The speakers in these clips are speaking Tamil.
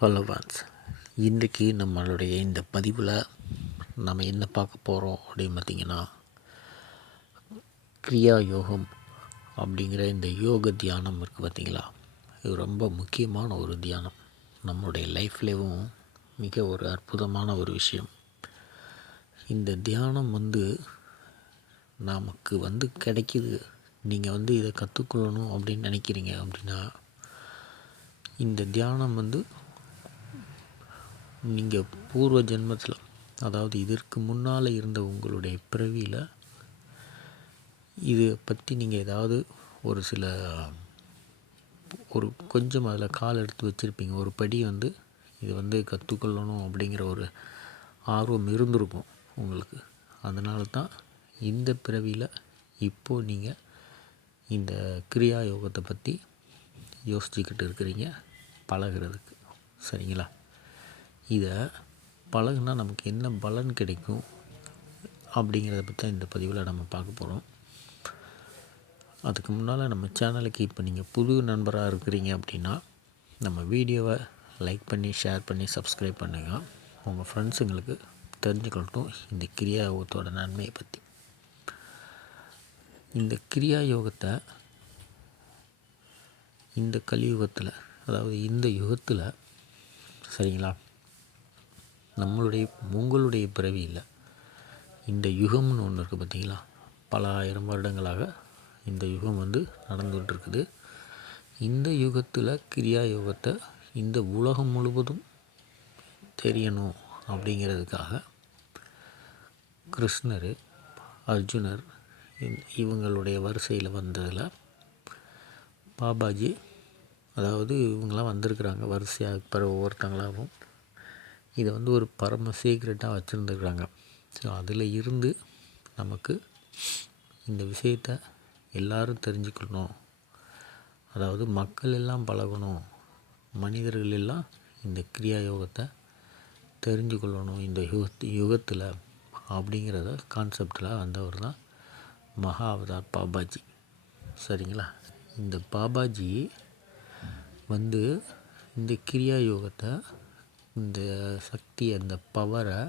ஹலோ ஃப்ரெண்ட்ஸ், இன்றைக்கி நம்மளுடைய இந்த பதிவில் நம்ம என்ன பார்க்க போகிறோம் அப்படின்னு பார்த்திங்கன்னா, கிரியா யோகம் அப்படிங்கிற இந்த யோக தியானம் இருக்குது பார்த்திங்களா. இது ரொம்ப முக்கியமான ஒரு தியானம். நம்மளுடைய லைஃப்லேயும் மிக ஒரு அற்புதமான ஒரு விஷயம். இந்த தியானம் நமக்கு கிடைக்கிது. நீங்கள் இதை கற்றுக்கொள்ளணும் அப்படின்னு நினைக்கிறீங்க அப்படின்னா, இந்த தியானம் நீங்கள் பூர்வ ஜென்மத்தில், அதாவது இதற்கு முன்னால் இருந்த உங்களுடைய பிறவியில் இதை பற்றி நீங்கள் ஏதாவது ஒரு கொஞ்சம் அதில் கால் எடுத்து வச்சுருப்பீங்க. ஒரு படி இது கற்றுக்கொள்ளணும் அப்படிங்கிற ஒரு ஆர்வம் இருந்திருக்கும் உங்களுக்கு. அதனால தான் இந்த பிறவியில் இப்போது நீங்கள் இந்த கிரியா யோகத்தை பற்றி யோசிச்சுக்கிட்டு இருக்கிறீங்க, பழகிறதுக்கு. சரிங்களா? இதை பழகுனா நமக்கு என்ன பலன் கிடைக்கும் அப்படிங்கிறத பற்றி தான் இந்த பதிவில் நம்ம பார்க்க போகிறோம். அதுக்கு முன்னால் நம்ம சேனலுக்கு இப்போ நீங்கள் புது நண்பராக இருக்கிறீங்க அப்படின்னா, நம்ம வீடியோவை லைக் பண்ணி, ஷேர் பண்ணி, சப்ஸ்கிரைப் பண்ணுங்கள். உங்கள் ஃப்ரெண்ட்ஸுங்களுக்கு தெரிஞ்சுக்கட்டும் இந்த கிரியா யோகத்தோட நன்மையை பற்றி. இந்த கிரியா யோகத்தை இந்த கலியுகத்தில், அதாவது இந்த யுகத்தில், சரிங்களா, உங்களுடைய பிறவியில் இந்த யுகம்னு ஒன்று இருக்குது பார்த்திங்களா. பல ஆயிரம் வருடங்களாக இந்த யுகம் நடந்துகிட்ருக்குது. இந்த யுகத்தில் கிரியா யோகத்தை இந்த உலகம் முழுவதும் தெரியணும் அப்படிங்கிறதுக்காக கிருஷ்ணர், அர்ஜுனர் இவங்களுடைய வரிசையில் வந்ததில் பாபாஜி, அதாவது இவங்களாம் வந்திருக்கிறாங்க வரிசையாக பிற ஒவ்வொருத்தங்களாகவும். இதை ஒரு பரம சீக்ரெட்டாக வச்சுருந்துருக்குறாங்க. ஸோ அதில் இருந்து நமக்கு இந்த விஷயத்தை எல்லோரும் தெரிஞ்சுக்கணும், அதாவது மக்கள் எல்லாம் பழகணும், மனிதர்கள் எல்லாம் இந்த கிரியா யோகத்தை தெரிஞ்சு கொள்ளணும் இந்த யுகத்தில் அப்படிங்கிறத கான்செப்டில் வந்தவர் தான் மகா அவதார் பாபாஜி. சரிங்களா? இந்த பாபாஜி இந்த கிரியா யோகத்தை, இந்த சக்தி, அந்த பவரை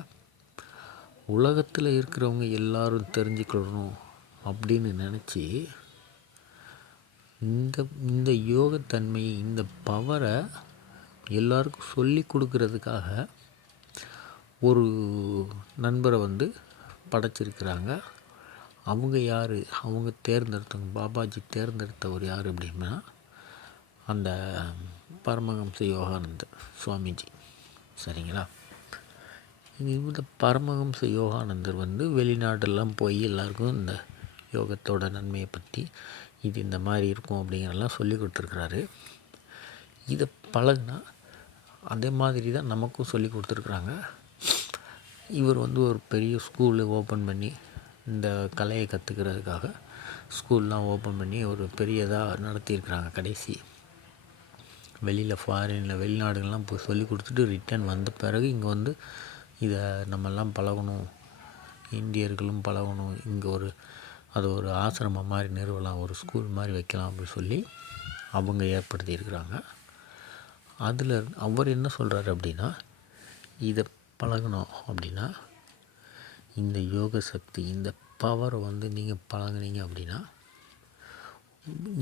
உலகத்தில் இருக்கிறவங்க எல்லாரும் தெரிஞ்சுக்கணும் அப்படின்னு நினச்சி இந்த யோகத்தன்மையை, இந்த பவரை எல்லாருக்கும் சொல்லி கொடுக்கறதுக்காக ஒரு நண்பரை படைச்சிருக்கிறாங்க. அவங்க யார்? அவங்க தேர்ந்தெடுத்தவங்க, பாபாஜி தேர்ந்தெடுத்தவர் யார் அப்படின்னா, அந்த பரமஹம்ச யோகானந்தர் சுவாமிஜி. சரிங்களா? இந்த பரமஹம்ச யோகானந்தர் வெளிநாட்டெல்லாம் போய் எல்லாருக்கும் இந்த யோகத்தோட நன்மையை பற்றி, இது இந்த மாதிரி இருக்கும் அப்படிங்கிறதெல்லாம் சொல்லி கொடுத்துருக்குறாரு. இதை பழகுனா அதே மாதிரி தான் நமக்கும் சொல்லி கொடுத்துருக்குறாங்க. இவர் ஒரு பெரிய ஸ்கூலு ஓப்பன் பண்ணி, இந்த கலையை கற்றுக்கிறதுக்காக ஸ்கூல்லாம் ஓப்பன் பண்ணி ஒரு பெரியதாக நடத்தியிருக்கிறாங்க. கடைசி வெளிநாடுகள்லாம் போய் சொல்லி கொடுத்துட்டு ரிட்டர்ன் வந்த பிறகு இங்கே இதை நம்மெல்லாம் பழகணும், இந்தியர்களும் பழகணும், இங்கே ஒரு ஆசிரமம் மாதிரி நிறுவலாம், ஒரு ஸ்கூல் மாதிரி வைக்கலாம் அப்படின்னு சொல்லி அவங்க ஏற்படுத்தியிருக்கிறாங்க. அதில் அவர் என்ன சொல்கிறார் அப்படின்னா, இதை பழகணும் அப்படின்னா இந்த யோக சக்தி, இந்த பவரை நீங்கள் பழகுனீங்க அப்படின்னா,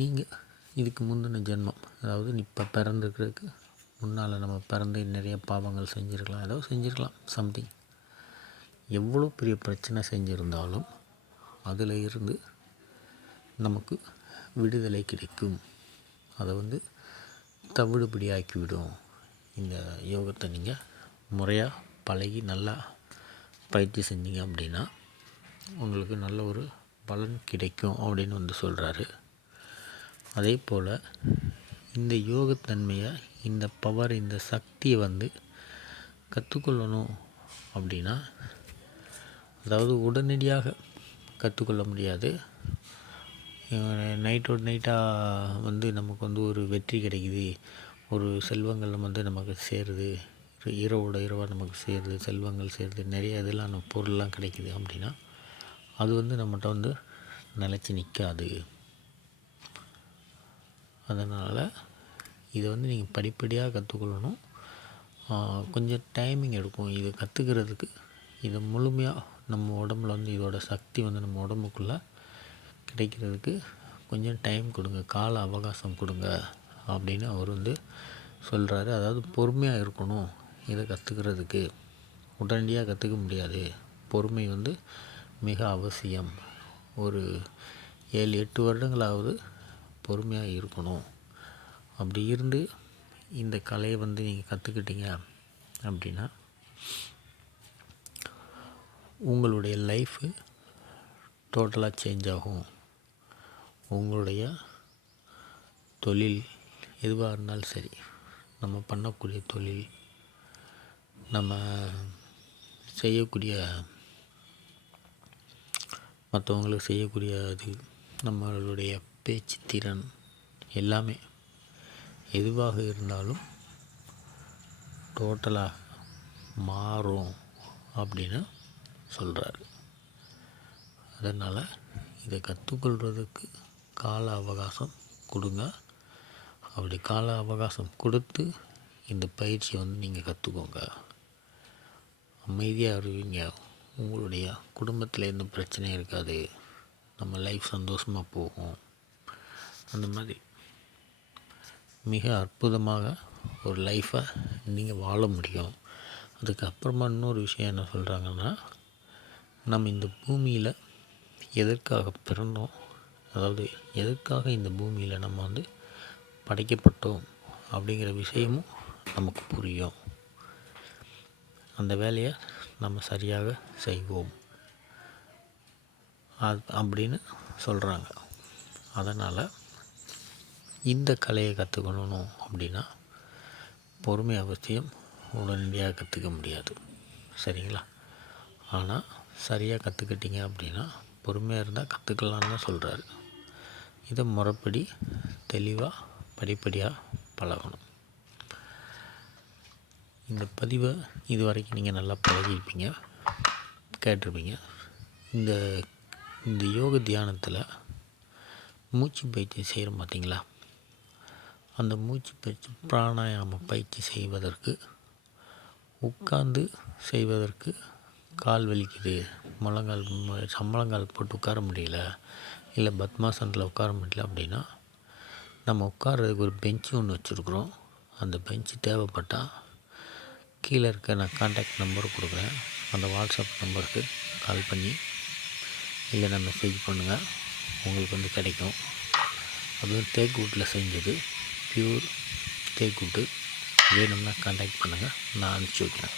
நீங்கள் இதுக்கு முந்தின ஜென்மம், அதாவது இப்போ பிறந்திருக்கிறதுக்கு முன்னால் நம்ம பிறந்து நிறைய பாவங்கள் செஞ்சுருக்கலாம், ஏதோ செஞ்சுருக்கலாம், சம்திங். எவ்வளோ பெரிய பிரச்சனை செஞ்சுருந்தாலும் அதில் இருந்து நமக்கு விடுதலை கிடைக்கும். அதை தவிடுபடி ஆக்கிவிடும். இந்த யோகத்தை நீங்கள் முறையாக பழகி நல்லா பயிற்சி செஞ்சீங்க அப்படின்னா உங்களுக்கு நல்ல ஒரு பலன் கிடைக்கும் அப்படின்னு சொல்கிறாரு. அதே போல் இந்த யோகத்தன்மையை, இந்த பவர், இந்த சக்தியை கற்றுக்கொள்ளணும் அப்படின்னா, அதாவது உடனடியாக கற்றுக்கொள்ள முடியாது. நைட்டோட நைட்டாக நமக்கு ஒரு வெற்றி கிடைக்குது, ஒரு செல்வங்கள் நமக்கு சேருது, இரவோட இரவாக நமக்கு சேருது, செல்வங்கள் சேருது, நிறைய இதெல்லாம் நம்ம பொருள்லாம் கிடைக்குது அப்படின்னா அது நம்மகிட்ட நிலச்சி நிற்காது. அதனால் இதை நீங்கள் படிப்படியாக கற்றுக்கொள்ளணும். கொஞ்சம் டைமிங் எடுக்கும் இது கற்றுக்கிறதுக்கு. இதை முழுமையாக நம்ம உடம்புல வந்து இதோட சக்தி வந்து நம்ம உடம்புக்குள்ளே கிடைக்கிறதுக்கு கொஞ்சம் டைம் கொடுங்க, கால அவகாசம் கொடுங்க அப்படின்னு அவர் வந்து சொல்கிறாரு. அதாவது பொறுமையாக இருக்கணும் இதை கற்றுக்கிறதுக்கு. உடனடியாக கற்றுக்க முடியாது, பொறுமை வந்து மிக அவசியம். ஒரு 7-8 வருடங்களாவது பொறுமையாக இருக்கணும். அப்படி இருந்து இந்த கலையை வந்து நீங்கள் கற்றுக்கிட்டீங்க அப்படின்னா உங்களுடைய லைஃபு டோட்டலாக சேஞ்ச் ஆகும். உங்களுடைய தொழில் எதுவாக இருந்தாலும் சரி, நம்ம பண்ணக்கூடிய தொழில், நம்ம செய்யக்கூடிய மற்றவங்களுக்கு செய்யக்கூடிய இது, நம்மளுடைய பேச்சு திறன் எல்லாமே எதுவாக இருந்தாலும் டோட்டலாக மாறும் அப்படின்னு சொல்கிறாரு. அதனால் இதை கற்றுக்கொள்கிறதுக்கு கால அவகாசம் கொடுங்க. அப்படி கால அவகாசம் கொடுத்து இந்த பயிற்சியை வந்து நீங்கள் கற்றுக்கோங்க. அமைதியாக இருவீங்க, உங்களுடைய குடும்பத்தில் எந்த பிரச்சனையும் இருக்காது, நம்ம லைஃப் சந்தோஷமாக போகும். அந்த மாதிரி மிக அற்புதமாக ஒரு லைஃப்பை நீங்கள் வாழ முடியும். அதுக்கப்புறமா இன்னொரு விஷயம் என்ன சொல்கிறாங்கன்னா, நம்ம இந்த பூமியில் எதற்காக பிறந்தோம், அதாவது எதற்காக இந்த பூமியில் நம்ம வந்து படைக்கப்பட்டோம் அப்படிங்கிற விஷயமும் நமக்கு புரியும். அந்த வேலையை நம்ம சரியாக செய்வோம் அப்படின்னு சொல்கிறாங்க. அதனால் இந்த கலையை கற்றுக்கணும் அப்படின்னா பொறுமை அவசியம். உடனடியாக கற்றுக்க முடியாது, சரிங்களா? ஆனால் சரியாக கற்றுக்கிட்டீங்க அப்படின்னா பொறுமையாக இருந்தால் கற்றுக்கலான்னு தான் சொல்கிறாரு. இதை முறைப்படி தெளிவாக படிப்படியாக பழகணும். இந்த பதிவை இது வரைக்கும் நீங்கள் நல்லா பழகியிருப்பீங்க, கேட்டிருப்பீங்க. இந்த இந்த யோக தியானத்தில் மூச்சு பயிற்சி செய்கிறோம் பார்த்தீங்களா, அந்த மூச்சு பயிற்சி பிராணாயாம பயிற்சி செய்வதற்கு உட்கார்ந்து செய்வதற்கு கால் வலிக்குது, சம்மணங்கால் போட்டு உட்கார முடியல, இல்லை பத்மாசனத்தில் உட்கார முடியல அப்படின்னா நம்ம உட்கார்றதுக்கு ஒரு பெஞ்சு ஒன்று வச்சுருக்குறோம். அந்த பெஞ்சு தேவைப்பட்டால் கீழே இருக்க நான் கான்டாக்ட் நம்பர் கொடுக்குறேன், அந்த வாட்ஸ்அப் நம்பருக்கு கால் பண்ணி இல்லைன்னா மெசேஜ் பண்ணுங்கள், உங்களுக்கு வந்து கிடைக்கும். அதுவும் தேக்குட்டில் செஞ்சது, பியூர் தேக்குட்டு. வேணும்னா கான்டாக்ட் பண்ணுங்கள், நான் அனுப்பிச்சி வைக்கிறேன்.